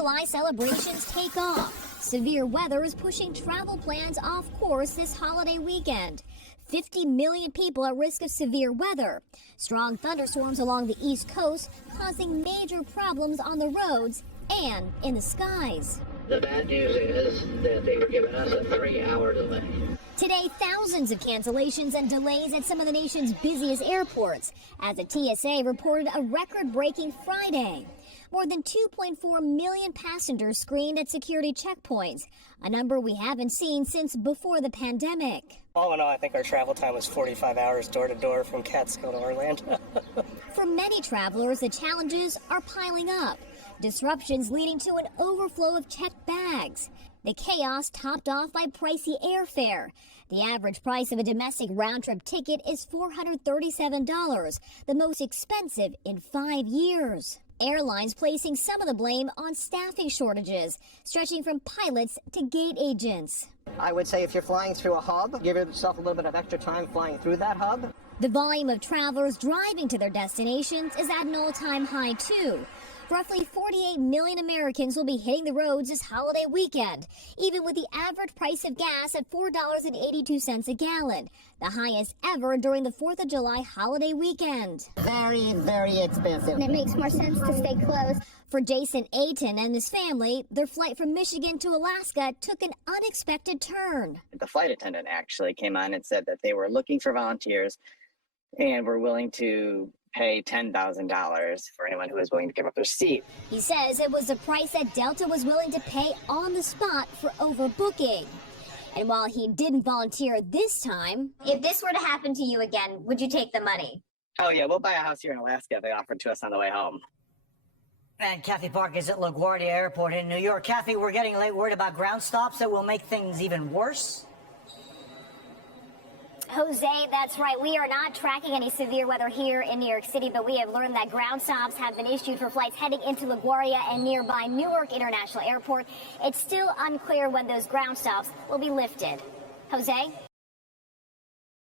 July celebrations take off. Severe weather is pushing travel plans off course this holiday weekend. 50 million people at risk of severe weather. Strong thunderstorms along the East Coast causing major problems on the roads and in the skies. The bad news is that they were giving us a 3-hour delay. Today, thousands of cancellations and delays at some of the nation's busiest airports, as the TSA reported a record-breaking Friday. More than 2.4 million passengers screened at security checkpoints, a number we haven't seen since before the pandemic. All in all, I think our travel time was 45 hours door to door from Catskill to Orlando. For many travelers, the challenges are piling up. Disruptions leading to an overflow of checked bags. The chaos topped off by pricey airfare. The average price of a domestic round-trip ticket is $437, the most expensive in 5 years. Airlines placing some of the blame on staffing shortages, stretching from pilots to gate agents. I would say if you're flying through a hub, give yourself a little bit of extra time flying through that hub. The volume of travelers driving to their destinations is at an all-time high, too. Roughly 48 million Americans will be hitting the roads this holiday weekend, even with the average price of gas at $4.82 a gallon, the highest ever during the 4th of July holiday weekend. Very, very expensive. And it makes more sense to stay close. For Jason Ayton and his family, their flight from Michigan to Alaska took an unexpected turn. The flight attendant actually came on and said that they were looking for volunteers and were willing to pay $10,000 for anyone who was willing to give up their seat. He says it was the price that Delta was willing to pay on the spot for overbooking. And while he didn't volunteer this time, If this were to happen to you again, would you take the money? Oh yeah, we'll buy a house here in Alaska. They offered to us on the way home. And Kathy Park is at LaGuardia Airport in New York. Kathy, we're getting late word about ground stops that will make things even worse. Jose, that's right. We are not tracking any severe weather here in New York City, but we have learned that ground stops have been issued for flights heading into LaGuardia and nearby Newark International Airport. It's still unclear when those ground stops will be lifted. Jose?